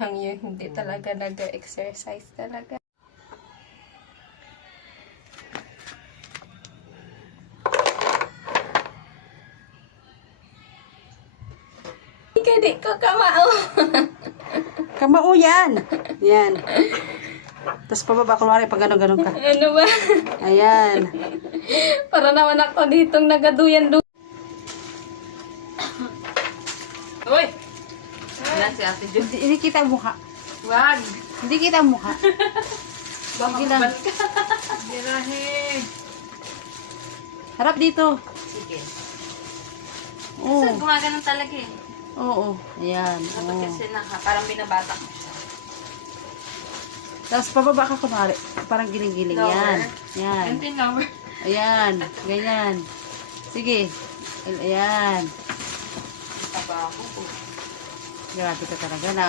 lang yun. Hindi talaga nag-exercise talaga. Hindi ko kamao. Kamao yan. Yan. Tapos pababa, kunwari pag gano'n-gano'n ka. Ano ba? Ayan. Para naman ako ditong nagaduyan. Uy! Wala si Ate Jo. Hindi kita ang mukha. Wag! Hindi kita ang mukha. Baka Sige lang. ka. Dirahe. Harap dito. Sige. Oo. Saan gumagano'n talaga eh. Oo. Ayan. Dapat Oo. kasi parang binabata ko siya. Tapos pababa ka kunwari. Parang giling-giling. Lower. Yan. Yan. Ganti lower. Ayan. Ganyan. Sige. Ayan. Taba ako po. Grabe ka talaga na.